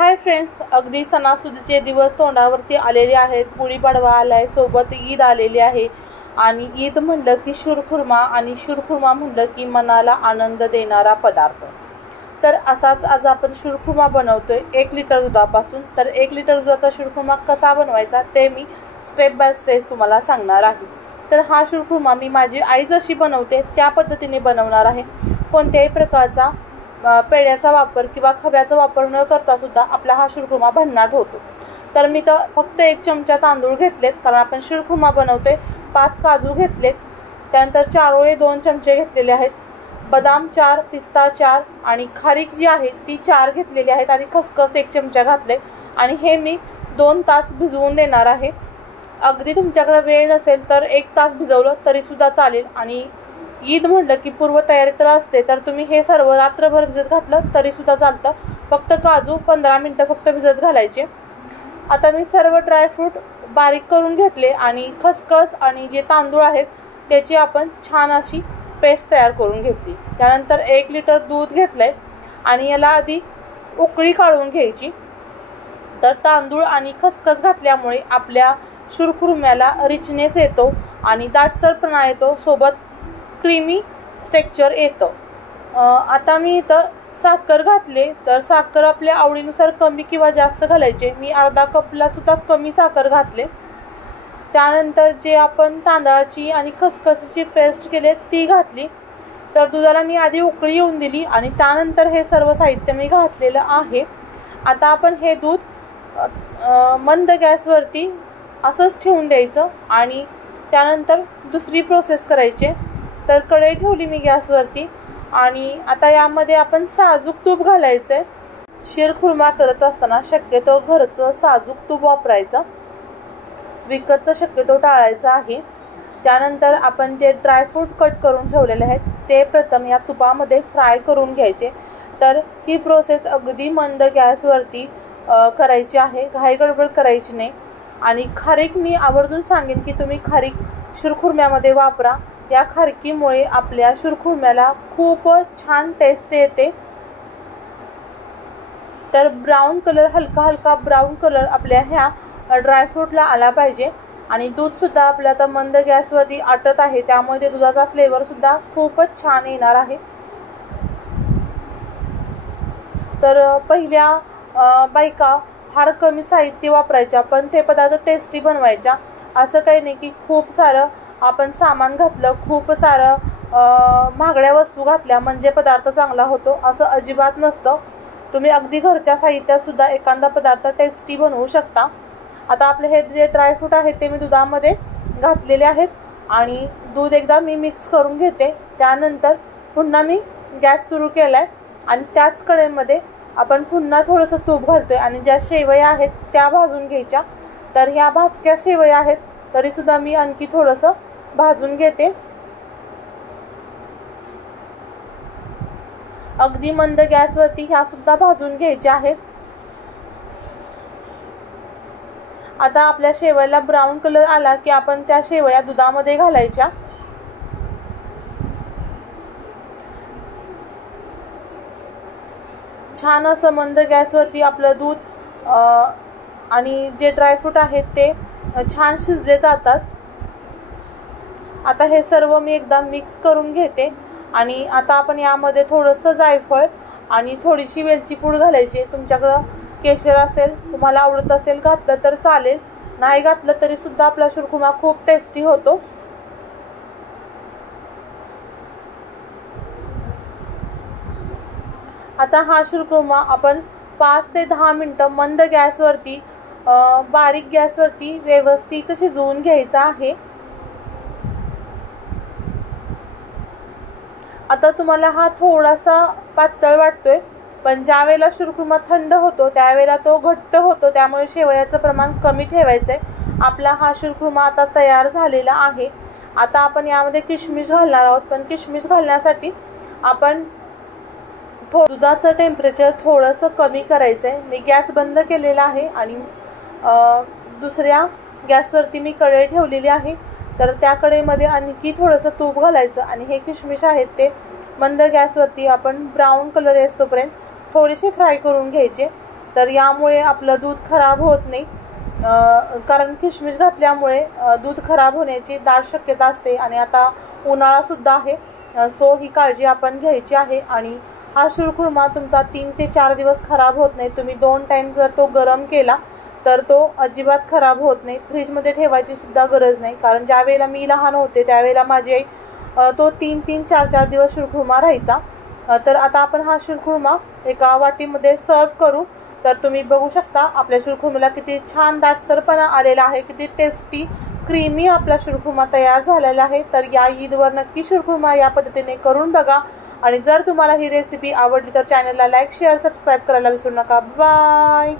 Hi friends, अगदी सणासुदीचे दिवस तोंडावरती आलेले आहेत. गुढीपाडवा आलाय, सोबत ईद आलेली आहे. आणि ईद म्हणलं की शिरखुर्मा, आणि शिरखुर्मा म्हणलं की मनाला आनंद देणारा पदार्थ. तर असाच आज आपण शिरखुर्मा बनवतोय 1 लिटर दुधापासून. तर 1 लिटर दुधाचा शिरखुर्मा कसा बनवायचा ते मी स्टेप बाय स्टेप तुम्हाला सांगणार आहे. तर हा शिरखुर्मा मी माझी आई जशी बनवते त्या पद्धतीने बनवणार आहे. कोणत्याही प्रकारचा पेढ्याचा वापर किंवा खव्याचा वापर न करता सुद्धा आपला हा शिरखुर्मा भन्नाट होतो. तर मी तर फक्त 1 चमचा तांदूळ घेतलेत, कारण आपण शिरखुर्मा बनवतोय. 5 काजू घेतलेत, त्यानंतर चारोळे 2 चमचे घेतलेले आहेत, बदाम 4, पिस्ता 4 आणि खारीक जी आहे ती 4 घेतलेली आहेत, आणि खसखस 1 चमचा घातले. आणि हे मी 2 तास भिजवून देणार आहे. अगदी तुमच्याकडे वेळ नसेल तर 1 तास भिजवलं तरी सुद्धा चालेल. आणि ईद म्हटलं की पूर्वतयारी तर असते, तर तुम्ही हे सर्व रात्रभर भिजत घातलं तरी सुद्धा चालतं. फक्त काजू 15 मिनटं फक्त भिजत घालायचे. आता मी सर्व ड्रायफ्रूट बारीक करून घेतले, आणि खसखस आणि जे तांदूळ आहेत त्याची आपण छान अशी पेस्ट तयार करून घेतली. त्यानंतर 1 लिटर दूध घेतलंय, आणि याला आधी उकळी काढून घ्यायची. तर तांदूळ आणि खसखस घातल्यामुळे आपल्या शिरखुर्म्याला रिचनेस येतो आणि दाटसरपणा येतो, सोबत क्रीमी टेक्स्चर येतं. आता मी इथं साखर घातले, तर साखर आपल्या आवडीनुसार कमी किंवा जास्त घालायचे. मी अर्धा कपला सुद्धा कमी साखर घातले. त्यानंतर जे आपण तांदळाची आणि खसखसीची पेस्ट केली ती घातली. तर दुधाला मी आधी उकळी येऊन दिली, आणि त्यानंतर हे सर्व साहित्य मी घातलेलं आहे. आता आपण हे दूध मंद गॅसवरती असंच ठेवून द्यायचं, आणि त्यानंतर दुसरी प्रोसेस करायची. तर कढई ठेवली मी गॅसवरती, आणि आता यामध्ये आपण साजूक तूप घालायचं आहे. शिरखुर्मा करत असताना शक्यतो घरचं साजूक तूप वापरायचं, विकतचं शक्यतो टाळायचं आहे. त्यानंतर आपण जे ड्रायफ्रूट कट करून ठेवलेले आहेत ते प्रथम या तुपामध्ये फ्राय करून घ्यायचे. तर ही प्रोसेस अगदी मंद गॅसवरती करायची आहे, घाई गडबड करायची नाही. आणि खारीक मी आवर्जून सांगेन की तुम्ही खारीक शिरखुर्म्यामध्ये वापरा. या खारकीमुळे आपल्या शिरखुर्म्याला खूप छान टेस्ट येते. तर ब्राऊन कलर, हलका हलका ब्राऊन कलर आपल्या ह्या ड्रायफ्रूटला आला पाहिजे. आणि दूधसुद्धा आपल्या आता मंद गॅसवरती आटत आहे, त्यामुळे ते दुधाचा फ्लेवरसुद्धा खूपच छान येणार आहे. तर पहिल्या बायका फार कमी साहित्य वापरायच्या, पण ते पदार्थ टेस्टी बनवायच्या. असं काही नाही की खूप सारं आपण सामान घातलं, खूप सारं महागड्या वस्तू घातल्या म्हणजे पदार्थ चांगला होतो, असं अजिबात नसतं. तुम्ही अगदी घरच्या साहित्यात सुद्धा एखादा पदार्थ टेस्टी बनवू शकता. आता आपले हे जे ड्रायफ्रूट आहेत ते मी दुधामध्ये घातलेले आहेत, आणि दूध एकदा मी मिक्स करून घेते. त्यानंतर पुन्हा मी गॅस सुरू केला आहे, आणि त्याच कढईमध्ये आपण पुन्हा थोडंसं तूप घालतोय, आणि ज्या शेवया आहेत त्या भाजून घ्यायच्या. तर ह्या भाजक्या शेवया आहेत तरीसुद्धा मी आणखी थोडंसं भाजून घेते. अगदी मंद गॅसवरती ह्या सुद्धा भाजून घ्यायच्या आहेत. आता आपल्या शेवयाला ब्राऊन कलर आला की आपण त्या शेवया दुधामध्ये घालायच्या. छान असं मंद गॅसवरती आपलं दूध आणि जे ड्रायफ्रूट आहेत ते छान शिजले जातात. आता हे सर्व मी एकदा मिक्स करून घेते, आणि आता आपण यामध्ये थोडंसं जायफळ आणि थोडीशी वेलची पूड घालायची. तुमच्याकडं केशर असेल, तुम्हाला आवडत असेल घातलं तर चालेल, नाही घातलं तरी सुद्धा आपला शिरखुर्मा खूप टेस्टी होतो. आता हा शिरखुर्मा आपण 5 ते 10 मिनटं मंद गॅसवरती बारीक गॅसवरती व्यवस्थित शिजवून घ्यायचा आहे. आता तुम्हाला हा थोडासा पातळ वाटतोय, पण ज्या वेळेला शिरखुर्मा थंड होतो त्यावेळेला तो घट्ट होतो, त्यामुळे शेवयाचं प्रमाण कमी ठेवायचं आहे. आपला हा शिरखुर्मा आता तयार झालेला आहे. आता आपण यामध्ये किशमिश घालणार आहोत, पण किशमिश घालण्यासाठी आपण दुधाचं टेम्परेचर थोडंसं कमी करायचं आहे. मी गॅस बंद केलेला आहे, आणि दुसऱ्या गॅसवरती मी कढई ठेवलेली आहे. तर त्या कढईमध्ये आणखी थोडंसं तूप घालायचं, आणि हे किशमिश आहेत ते मंद गॅसवरती आपण ब्राऊन कलर येतोपर्यंत थोडेसे फ्राय करून घ्यायचे. तर यामुळे आपलं दूध खराब होत नाही, कारण किशमिश घातल्यामुळे दूध खराब होण्याची दाट शक्यता असते आणि आता उन्हाळासुद्धा आहे, सो ही काळजी आपण घ्यायची आहे. आणि हा शिरखुर्मा तुमचा 3 ते 4 दिवस खराब होत नाही. तुम्ही 2 टाईम जर तो गरम केला तर तो अजिबात खराब होत नाही. फ्रीजमध्ये ठेवायची सुद्धा गरज नाही, कारण ज्या वेळेला मी लहान होते त्यावेळेला माझी आई तो 3-3, 4-4 दिवस शिरखुर्मा राहायचा. तर आता आपण हा शिरखुर्मा एका वाटीमध्ये सर्व करू. तर तुम्ही बघू शकता आपल्या शिरखुर्म्याला किती छान दाटसरपणा आलेला आहे, किती टेस्टी क्रीमी आपला शिरखुर्मा तयार झालेला आहे. तर या ईदवर नक्की शिरखुर्मा या पद्धतीने करून बघा. आणि जर तुम्हाला ही रेसिपी आवडली तर चॅनलला लाईक, शेअर, सबस्क्राईब करायला विसरू नका. बाय.